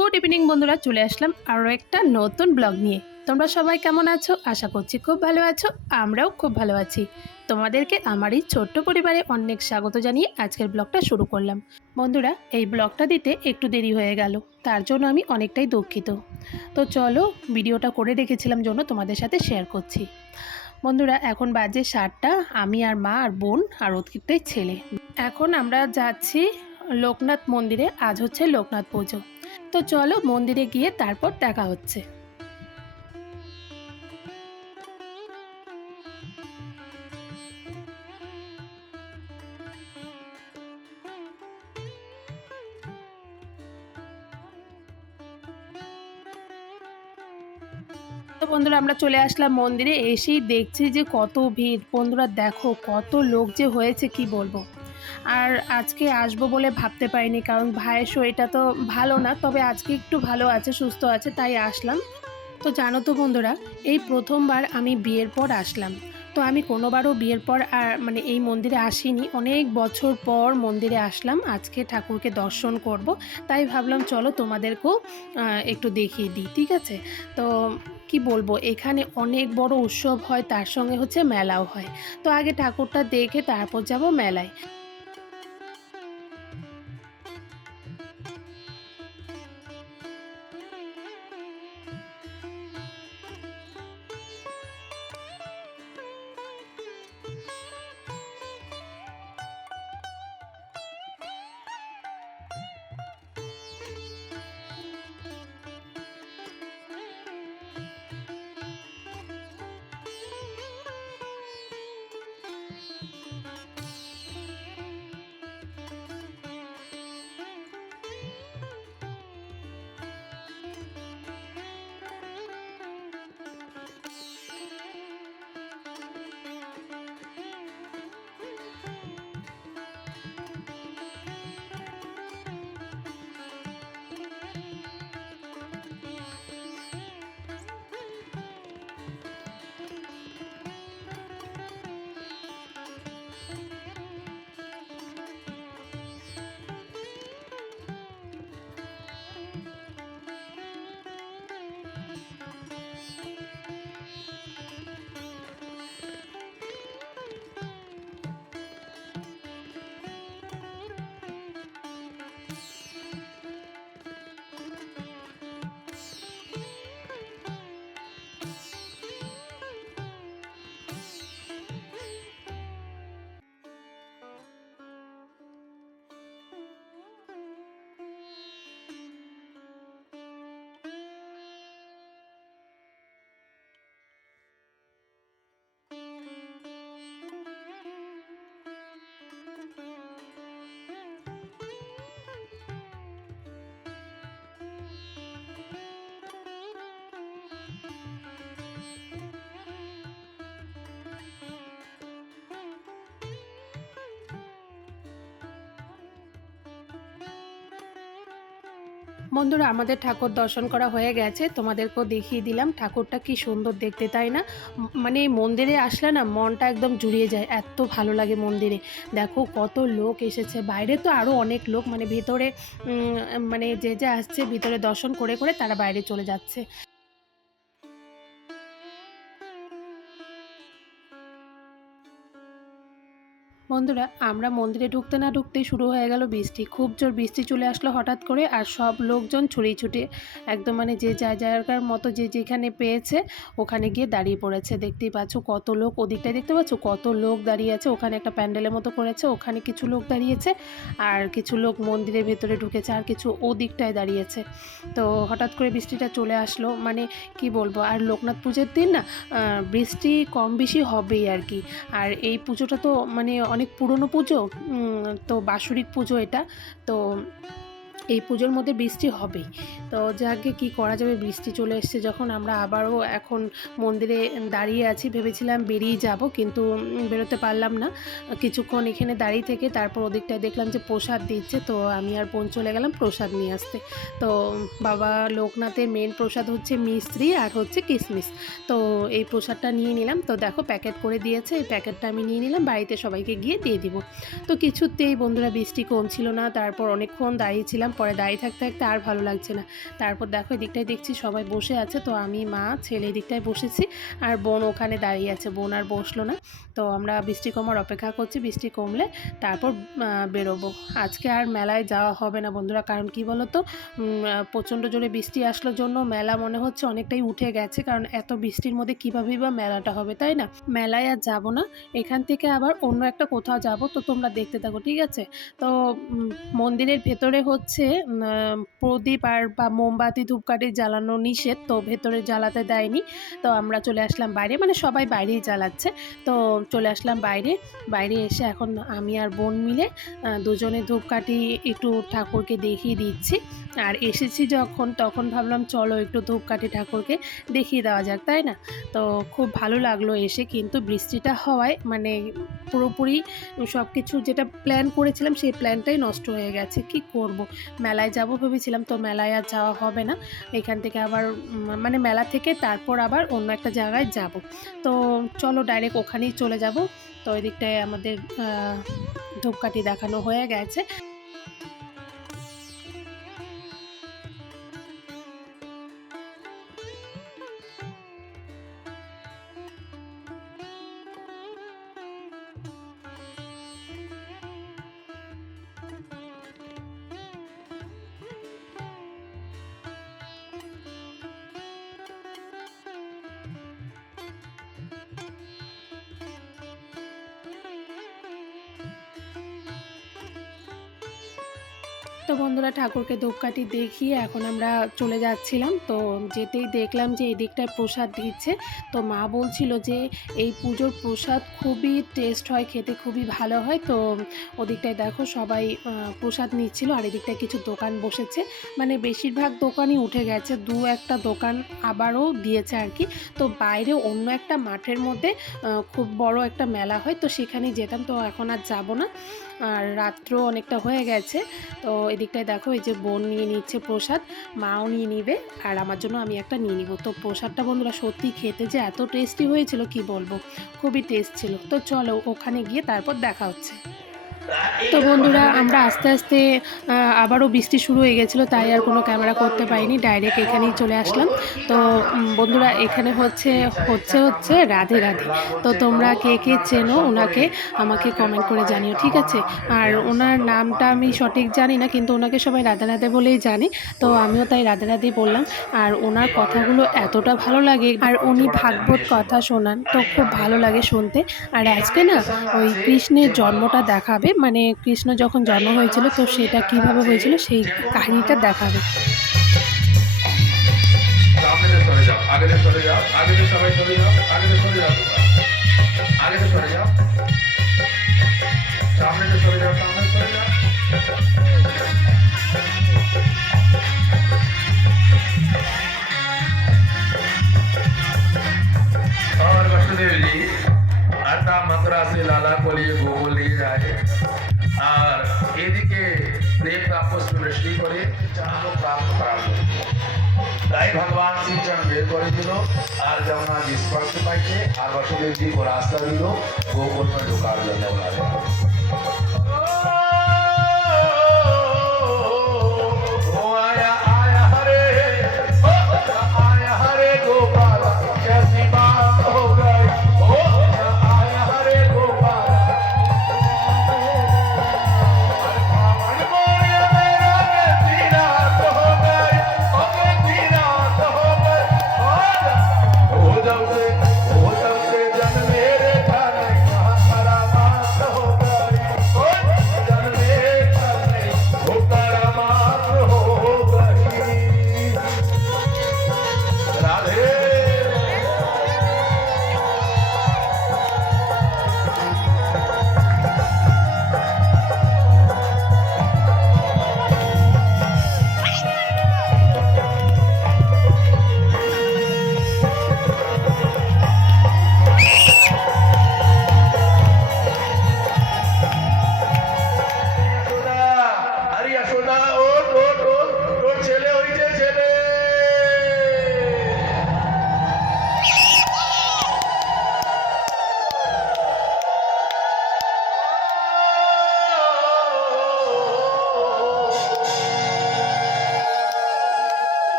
Good evening বন্ধুরা, চলে আসলাম আরও একটা নতুন ব্লগ নিয়ে। তোমরা সবাই কেমন আছো? আশা করছি খুব ভালো আছো, আমরাও খুব ভালো আছি। তোমাদেরকে আমার এই ছোট্ট পরিবারে অনেক স্বাগত জানিয়ে আজকের ব্লগটা শুরু করলাম। বন্ধুরা, এই ব্লগটা দিতে একটু দেরি হয়ে গেল, তার জন্য আমি অনেকটাই দুঃখিত। তো চলো, ভিডিওটা করে রেখেছিলাম জন্য তোমাদের সাথে শেয়ার করছি। বন্ধুরা, এখন বাজে সাতটা, আমি আর মা আর বোন আর অতিরিক্তই ছেলে। এখন আমরা যাচ্ছি লোকনাথ মন্দিরে, আজ হচ্ছে লোকনাথ পুজো। তো চলো মন্দিরে গিয়ে তারপর দেখা হচ্ছে। বন্ধুরা, আমরা চলে আসলাম মন্দিরে, এসেই দেখছি যে কত ভিড়। বন্ধুরা, দেখো কত লোক যে হয়েছে, কি বলব? আর আজকে আসব বলে ভাবতে পারিনি, কারণ ভাইয়ের শরীরটা তো ভালো না, তবে আজকে একটু ভালো আছে, সুস্থ আছে, তাই আসলাম। তো জানো তো বন্ধুরা, এই প্রথমবার আমি বিয়ের পর আসলাম। তো আমি কোনোবারও বিয়ের পর আর মানে এই মন্দিরে আসিনি। অনেক বছর পর মন্দিরে আসলাম, আজকে ঠাকুরকে দর্শন করব। তাই ভাবলাম চলো তোমাদেরকেও একটু দেখিয়ে দিই, ঠিক আছে? তো কি বলব, এখানে অনেক বড় উৎসব হয়, তার সঙ্গে হচ্ছে মেলাও হয়। তো আগে ঠাকুরটা দেখে তারপর যাব মেলায়। বন্ধুরা, আমাদের ঠাকুর দর্শন করা হয়ে গেছে। তোমাদেরকেও দেখিয়ে দিলাম, ঠাকুরটা কি সুন্দর দেখতে, তাই না? মানে মন্দিরে আসলে না, মনটা একদম জুড়িয়ে যায়, এত ভালো লাগে মন্দিরে। দেখো কত লোক এসেছে, বাইরে তো আরও অনেক লোক মানে ভেতরে মানে যে যে আসছে, ভিতরে দর্শন করে করে তারা বাইরে চলে যাচ্ছে। বন্ধুরা, আমরা মন্দিরে ঢুকতে না ঢুকতেই শুরু হয়ে গেল বৃষ্টি। খুব জোর বৃষ্টি চলে আসলো হঠাৎ করে আর সব লোকজন ছড়িয়ে ছুটে। একদম মানে যে যা জায়গার মতো যে যেখানে পেয়েছে, ওখানে গিয়ে দাঁড়িয়ে পড়েছে। দেখতেই পাচ্ছ কত লোক ওদিকটায়, দেখতে পাচ্ছ কত লোক দাঁড়িয়ে আছে। ওখানে একটা প্যান্ডেলের মতো করেছে, ওখানে কিছু লোক দাঁড়িয়েছে আর কিছু লোক মন্দিরের ভেতরে ঢুকেছে আর কিছু ওদিকটায় দাঁড়িয়েছে। তো হঠাৎ করে বৃষ্টিটা চলে আসলো। মানে কি বলব, আর লোকনাথ পুজোর দিন না বৃষ্টি কম বেশি হবেই আর কি। আর এই পুজোটা তো মানে অনেক পুরনো পুজো তো বাৎসরিক পুজো এটা তো এই পুজোর মধ্যে বৃষ্টি হবেই। তো যাকে কি করা যাবে, বৃষ্টি চলে এসছে যখন আমরা আবারও এখন মন্দিরে দাঁড়িয়ে আছি, ভেবেছিলাম বেরিয়ে যাব কিন্তু বেরোতে পারলাম না। কিছুক্ষণ এখানে দাঁড়িয়ে থেকে তারপর ওদিকটায় দেখলাম যে প্রসাদ দিচ্ছে, তো আমি আর বোন চলে গেলাম প্রসাদ নিয়ে আসতে। তো বাবা লোকনাথের মেন প্রসাদ হচ্ছে মিস্ত্রি আর হচ্ছে কিশমিশ তো এই প্রসাদটা নিয়ে নিলাম। তো দেখো প্যাকেট করে দিয়েছে, এই প্যাকেটটা আমি নিয়ে নিলাম, বাড়িতে সবাইকে গিয়ে দিয়ে দিব। তো কিছুতেই বন্ধুরা বৃষ্টি কমছিল না, তারপর অনেকক্ষণ দাঁড়িয়েছিলাম পরে দাঁড়িয়ে থাকতে থাকতে আর ভালো লাগছে না। তারপর দেখো এদিকটায় দেখছি সবাই বসে আছে। তো আমি, মা, ছেলে এদিকটায় বসেছি আর বোন ওখানে দাঁড়িয়ে আছে। বোন আর বসল না। তো আমরা বৃষ্টি কমার অপেক্ষা করছি। বৃষ্টি কমলে তারপর বেরোবো। আজকে আর মেলায় যাওয়া হবে না বন্ধুরা। কারণ কি বলো তো প্রচণ্ড জোরে বৃষ্টি আসলো জন্য মেলা মনে হচ্ছে অনেকটাই উঠে গেছে। কারণ এত বৃষ্টির মধ্যে কীভাবেই বা মেলাটা হবে, তাই না? মেলায় আর যাব না। এখান থেকে আবার অন্য একটা কোথাও যাব। তো তোমরা দেখতে থাকো, ঠিক আছে? তো মন্দিরের ভেতরে হচ্ছে আহ, প্রদীপ আর বা মোমবাতি ধূপকাঠি জ্বালানো নিষেধ তো ভেতরে জ্বালাতে দেয়নি। তো আমরা চলে আসলাম বাইরে মানে সবাই বাইরেই জ্বালাচ্ছে। তো চলে আসলাম বাইরে বাইরে এসে এখন আমি আর বোন মিলে দুজনে ধূপকাঠি একটু ঠাকুরকে দেখিয়ে দিচ্ছি। আর এসেছি যখন তখন ভাবলাম চলো একটু ধূপকাঠি ঠাকুরকে দেখিয়ে দেওয়া যাক তাই না? তো খুব ভালো লাগল এসে কিন্তু বৃষ্টিটা হওয়ায় মানে পুরোপুরি সব কিছু যেটা প্ল্যান করেছিলাম সেই প্ল্যানটাই নষ্ট হয়ে গেছে। কি করব? মেলায় যাব ভেবেছিলাম, তো মেলায় আর যাওয়া হবে না। এখান থেকে আবার মানে মেলা থেকে তারপর আবার অন্য একটা জায়গায় যাব। তো চলো ডাইরেক্ট ওখানেই চলে যাব। তো ওই দিকটায় আমাদের ধূপকাঠি দেখানো হয়ে গেছে। তো বন্ধুরা ঠাকুরকে ধূপকাঠি দেখিয়ে এখন আমরা চলে যাচ্ছিলাম। তো যেতেই দেখলাম যে এই দিকটায় প্রসাদ দিচ্ছে। তো মা বলছিল যে এই পুজোর প্রসাদ খুবই টেস্ট হয়, খেতে খুবই ভালো হয়। তো ওদিকটায় দেখো সবাই প্রসাদ নিচ্ছিল আর এদিকটায় কিছু দোকান বসেছে। মানে বেশিরভাগ দোকানই উঠে গেছে, দু একটা দোকান আবারও দিয়েছে আর কি। তো বাইরে অন্য একটা মাঠের মধ্যে খুব বড় একটা মেলা হয়, তো সেখানেই যেতাম। তো এখন আর যাব না। আর রাত্র অনেকটা হয়ে গেছে। তো এদিকটায় দেখো, এই যে বোন নিয়ে নিচ্ছে প্রসাদ, মাও নিয়ে নিবে, আর আমার জন্য আমি একটা নিয়ে নিব। তো প্রসাদটা বন্ধুরা সত্যি খেতে যে এত টেস্টি হয়েছিল, কি বলব? খুবই টেস্ট ছিল। তো চলো ওখানে গিয়ে তারপর দেখা হচ্ছে। তো বন্ধুরা আমরা আস্তে আস্তে আবারও বৃষ্টি শুরু হয়ে গেছিল তাই আর কোনো ক্যামেরা করতে পারিনি ডাইরেক্ট এখানেই চলে আসলাম। তো বন্ধুরা এখানে হচ্ছে হচ্ছে হচ্ছে রাধে রাধে। তো তোমরা কে কে চেনো ওনাকে আমাকে কমেন্ট করে জানিও ঠিক আছে? আর ওনার নামটা আমি সঠিক জানি না কিন্তু ওনাকে সবাই রাধে রাধে বলেই জানি। তো আমিও তাই রাধে রাধেই বললাম। আর ওনার কথাগুলো এতটা ভালো লাগে আর উনি ভাগবত কথা শোনান তো খুব ভালো লাগে শুনতে। আর আজকে না ওই কৃষ্ণের জন্মটা দেখাবে মানে কৃষ্ণ যখন জন্ম হয়েছিল তো সেটা কিভাবে হয়েছিল সেই কাহিনীটা দেখাবে सामने से सरे जाओ आगे से सरे जाओ आगे से सबाई सरे जाओ आगे से सरे जाओ आगे से सरे जाओ सामने से सरे जाओ सामने से सरे जाओ और वसुदेव जी আটা মথুরা से लाला को लिए गोकुल लिए जाए সৃষ্টি করে চাঁদ প্রাপ্ত করা হলো। তাই ভগবান শ্রীচরণ বের করেছিল আর যমুনা স্পর্শ পাইছে, আর বসুদেবজি ও রাস্তা দিল में ঢোকার জন্য ওনারে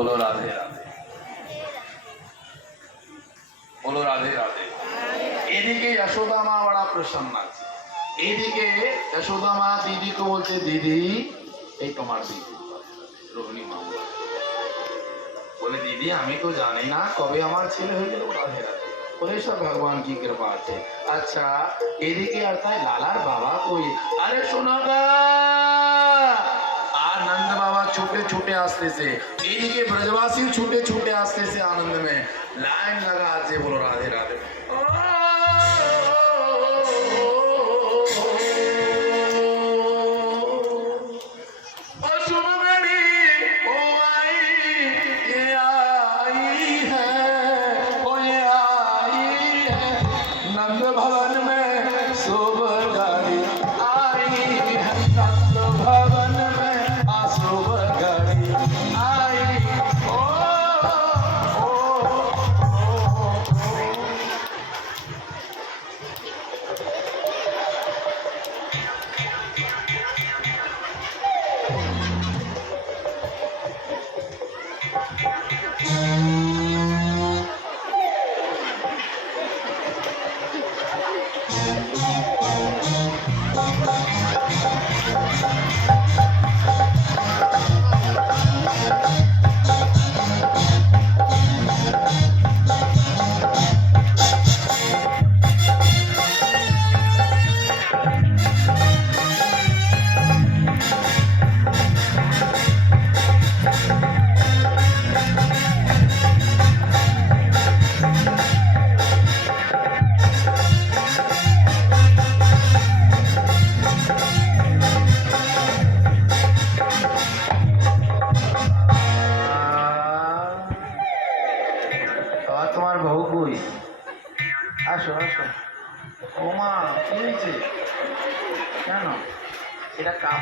বলো রাধে রাধে। বলো রাধে রাধে। এদিকে যশোদা মা বড়া প্রসন্ন আছে। এদিকে যশোদা মা দিদিকে বলছে, দিদি, এই তোমার দিদি। রোহিণী মা বলে, দিদি, আমি তো জানি না কবে আমার ছেলে হয়ে গেল রাধে রাধে। বলে সব ভগবান কি কৃপা আছে? আচ্ছা এদিকে আর তাই লালার বাবা কই? আরে সোনাগা छोटे आस्ते से। इनके ब्रजवासी छोटे छोटे आस्ते से आनंद में। लाइन लगा आज से बोलो राधे राधे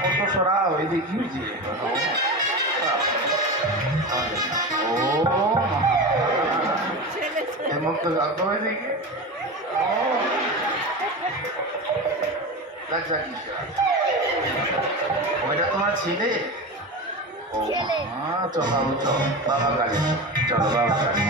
এটা কাপড় তো সরাও এদিকে কি হয়েছে? ও এমন তো গল্প হয়েছে কি ও লাগছে কিসে ওইটা তোমার ছেলে? ও মা চলো চলো বাবা গাড়ি। চলো বাবা গাড়ি।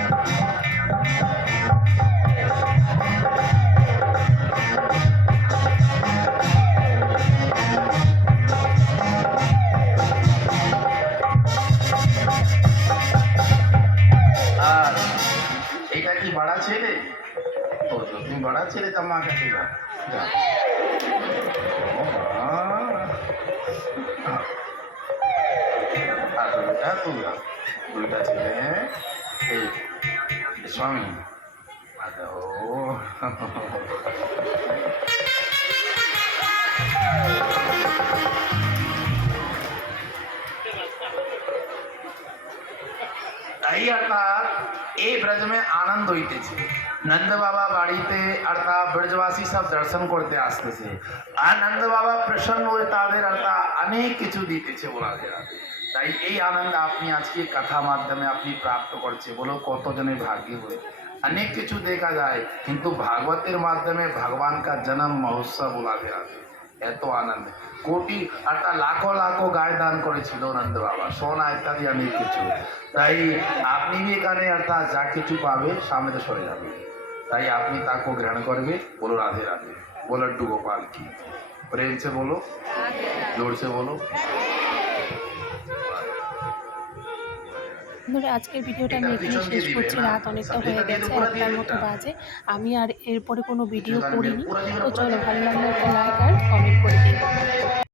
বাড়া ছেলে ও তো তুমি বাড়া ছেলে তো মা কাছে যা। ও মা। আর দুইটা তুলা দুইটা ছেলে স্বামী আচ্ছা, তাই অর্থাৎ এই ব্রজ में আনন্দ হইতেছে। নন্দ বাবা বাড়িতে অর্থাৎ ব্রজবাসী সব দর্শন করতে আসতেছে। আর নন্দ বাবা প্রসন্ন হয়ে তাদের অর্থাৎ অনেক কিছু দিতেছে যায়। তাই এই আনন্দ আপনি আজকে কথা মাধ্যমে আপনি প্রাপ্ত করছে বলো কতজনের ভাগ্যে হয়ে অনেক কিছু দেখা যায়, কিন্তু ভাগবতের মাধ্যমে ভগবান কা জন্ম মহোৎসব বলা যায়। এত আনন্দ। কোটি একটা লাখো লাখো গায়ে দান করেছিল নন্দ বাবা। সোনা ইত্যাদি অনেক কিছু। তাই আপনি এখানে অর্থাৎ যা কিছু পাবে সামনে তো সরে যাবে। তাই আপনি তাকে গ্রহণ করবে বলো রাধে রাধে। বলো ডুগোপাল কি প্রেমসে বলো জোরসে বলো। বন্ধুরা আজকের ভিডিওটা আমি এখানে শেষ করছি। রাত অনেকটা হয়ে গেছে একটার মতো বাজে। আমি আর এরপরে কোনো ভিডিও করিনি তো চলো ভালো লাগলে একটা লাইক আর কমেন্ট করে দিও।